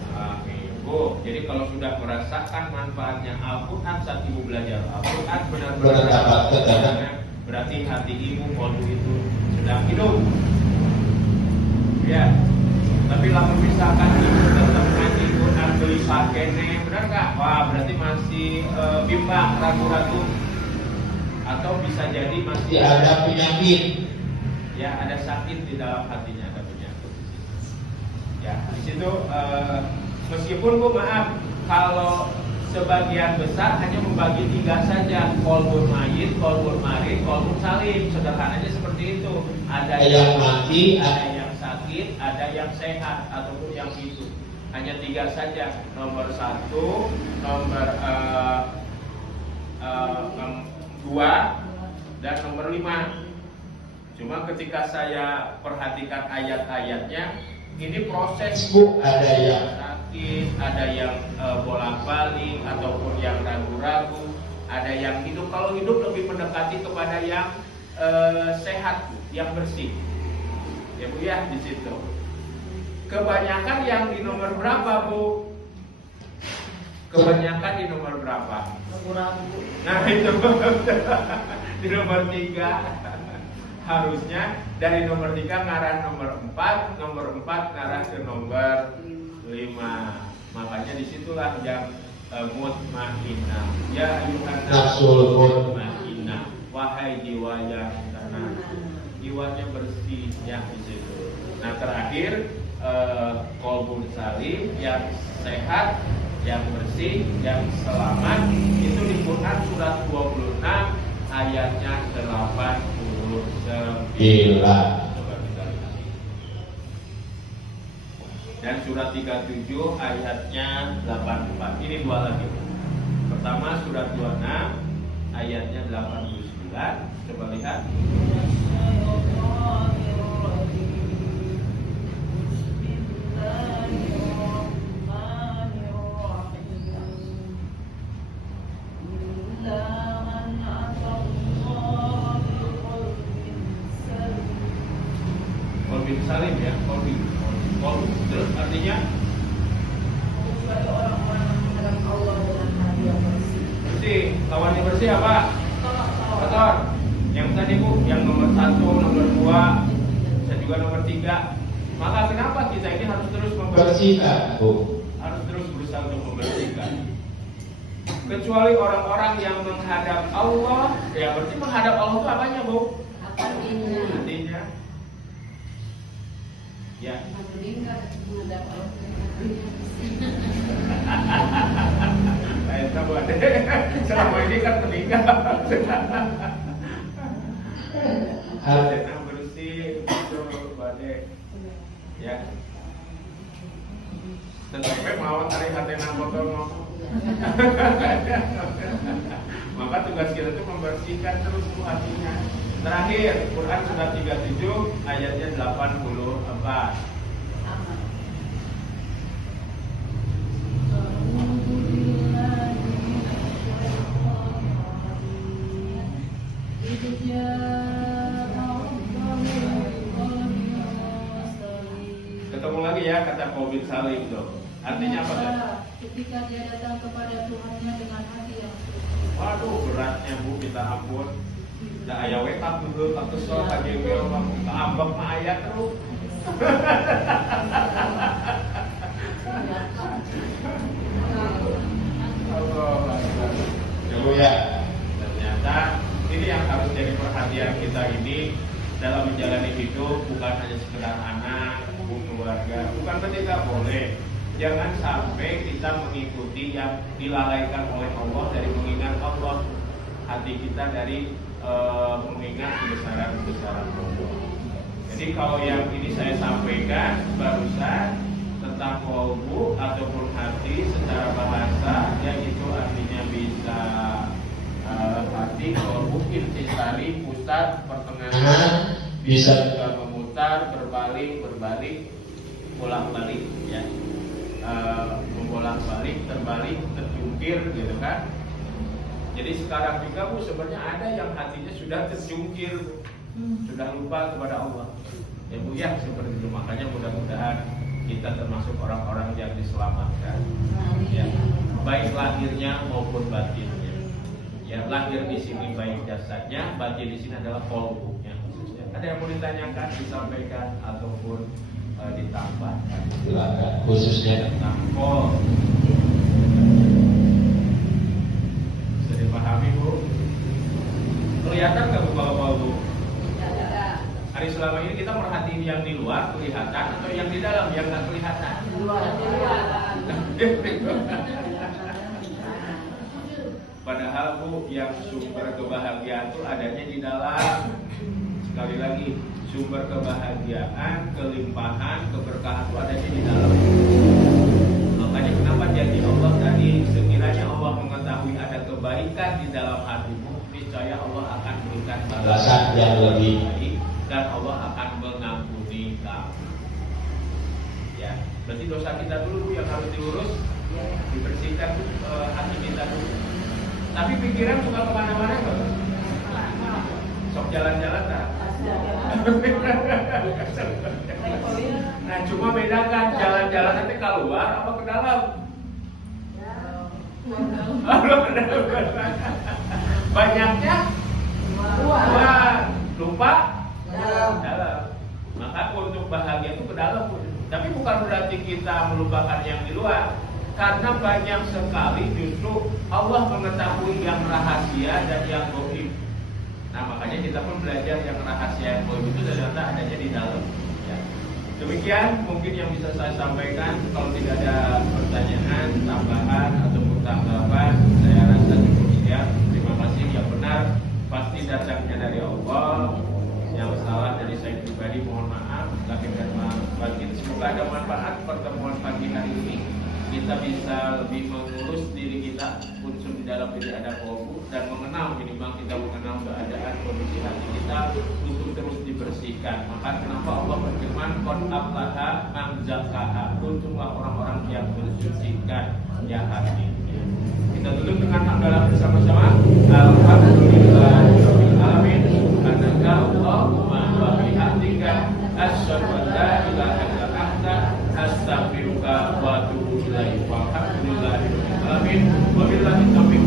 Bu, jadi kalau sudah merasakan manfaatnya Al-Quran saat ibu belajar Al-Quran benar-benar Dapat ketenangan. berarti hati ibu kolbu itu sedang hidup. Ya, tapi lalu misalkan ibu tetap ngaji Quran beli sakene, benar nggak? Wah, berarti masih bimbang, ragu-ragu, atau bisa jadi masih Ada penyakit. ya, ada sakit di dalam hatinya, ada penyakit. Ya, di situ meskipun Bu maaf, kalau sebagian besar hanya membagi 3 saja, kolbun mayit, kolbun marid, kolbun salim, sederhananya seperti itu. Ada Yang mati, ada yang sakit, ada yang sehat ataupun yang hidup. Hanya 3 saja. Nomor 1, nomor 2 dan nomor 5. Cuma ketika saya perhatikan ayat-ayatnya, ini proses Bu, ada yang sakit, ada yang bolak-balik ataupun yang ragu-ragu, ada yang hidup. Kalau hidup lebih mendekati kepada yang sehat, yang bersih. Ya Bu ya, di situ. Kebanyakan yang di nomor berapa Bu? Kebanyakan di nomor berapa? Ragu-ragu. Nah itu di nomor 3. Harusnya dari nomor 3 ngarah nomor 4, nomor 4 ngarah ke nomor 5. Makanya disitulah yang mutmainnah. Ya ayuhan nafsul mutmainnah. Wahai jiwa yang tenang, jiwanya bersih ya di situ. Nah terakhir qalbun salim, yang sehat, yang bersih, yang selamat, itu di Quran surat 26 ayatnya 89. Coba kita lihat. Dan surat 37 ayatnya 84. Ini 2 lagi. Pertama surat 26 ayatnya 89. Coba lihat. Qalbin salim ya, qalbin. Terus artinya orang-orang menghadap Allah dengan hati yang bersih. bersih. Lawannya bersih apa? Kotor. Yang tadi Bu, yang nomor 1, nomor 2, dan juga nomor 3. Maka kenapa kita ini harus terus membersihkan Bu? Harus terus berusaha untuk membersihkan. Kecuali orang-orang yang menghadap Allah, ya berarti menghadap Allah itu apanya Bu? Artinya ya. Saya tahu ada. Selama ini kan meninggal. Hati bersih, betul, badai. Ya. Tetapi mau tarik hati kotor ngomong. Maka tugas kita itu membersihkan terus hatinya. Terakhir, Quran surat 37 ayatnya 84. Ketemu lagi ya kata qalbin salim tuh. Artinya apa tuh? Ketika dia datang kepada Tuhannya dengan hati yang suci. Waduh, beratnya Bu, minta ampun. Da aya we ka beungeul ka kesel ka jengkel ka ambek mah aya terus. Ya, ternyata ini yang harus jadi perhatian kita ini dalam menjalani hidup, bukan hanya sekedar anak, keluarga, bukan ketika boleh. Jangan sampai kita mengikuti yang dilalaikan oleh Allah dari mengingat Allah, hati kita dari mengingat kebesaran-kebesaran Allah. Jadi kalau yang ini saya sampaikan barusan tentang qalbu ataupun hati secara bahasa, yang itu artinya bisa hati, qalbu, intisari, pusat, pertengahan, bisa juga memutar, berbalik, bolak-balik, ya, membolak-balik, terbalik, terjungkir, gitu kan? Jadi sekarang juga Bu, sebenarnya ada yang hatinya sudah terjungkir, sudah lupa kepada Allah. Ya Bu ya, seperti itu. Makanya mudah-mudahan kita termasuk orang-orang yang diselamatkan. Ya, baik lahirnya maupun batinnya. Ya, lahir di sini baik jasadnya, batin di sini adalah qalbunya khususnya. Ada yang mau ditanyakan, disampaikan ataupun ditambahkan? Silakan. Khususnya tentang qalb. Bisa dipahami Bu? Kelihatan nggak Bu kalau qalbu? Hari selama ini kita merhatiin yang di luar kelihatan atau yang di dalam yang nggak kelihatan? Di luar. Padahal Bu, yang sumber kebahagiaan itu adanya di dalam. Sekali lagi, sumber kebahagiaan, kelimpahan, keberkahan itu adanya di dalam. Makanya kenapa janji Allah tadi, sekiranya Allah mengetahui ada keberkahan kebaikan di dalam hatimu, niscaya Allah akan berikan balasan yang lebih baik dan Allah akan mengampuni kamu. Ya, berarti dosa kita dulu yang harus diurus, dibersihkan hati kita dulu. Tapi pikiran suka kemana-mana kok. Sok jalan-jalan tak? Nah, cuma bedakan jalan-jalan nanti keluar apa ke dalam. Banyaknya keluar, lupa dalam. Maka untuk bahagia itu ke dalam. Tapi bukan berarti kita melupakan yang di luar. Karena banyak sekali justru Allah mengetahui yang rahasia dan yang gaib. Nah, makanya kita pun belajar yang rahasia yang gaib itu ternyata adanya di dalam. Ya. Demikian mungkin yang bisa saya sampaikan. Kalau tidak ada pertanyaan, tambahan ataupun tanggapan, saya rasa cukup sekian. Terima kasih. Yang benar pasti datangnya dari Allah. Yang salah dari saya pribadi mohon maaf. Lahir dan batin. Semoga ada manfaat pertemuan pagi hari ini. Kita bisa lebih mengurus diri kita, unsur di dalam diri ada kolbu, dan mengenal, minimal kita mengenal keadaan kondisi hati kita untuk terus dibersihkan. Maka kenapa Allah berfirman, qad aflaha man zakkaha, beruntunglah orang-orang yang mensucikan ya hati. Kita tutup dengan hamdalah bersama-sama. Alhamdulillahirabbil alamin. Subhanaka Allahumma wa bihamdika asyhadu an la ilaha illa anta astaghfiruka wa atubu ilaik. Walhamdulillahirabbil alamin. Wabillahi taufiq.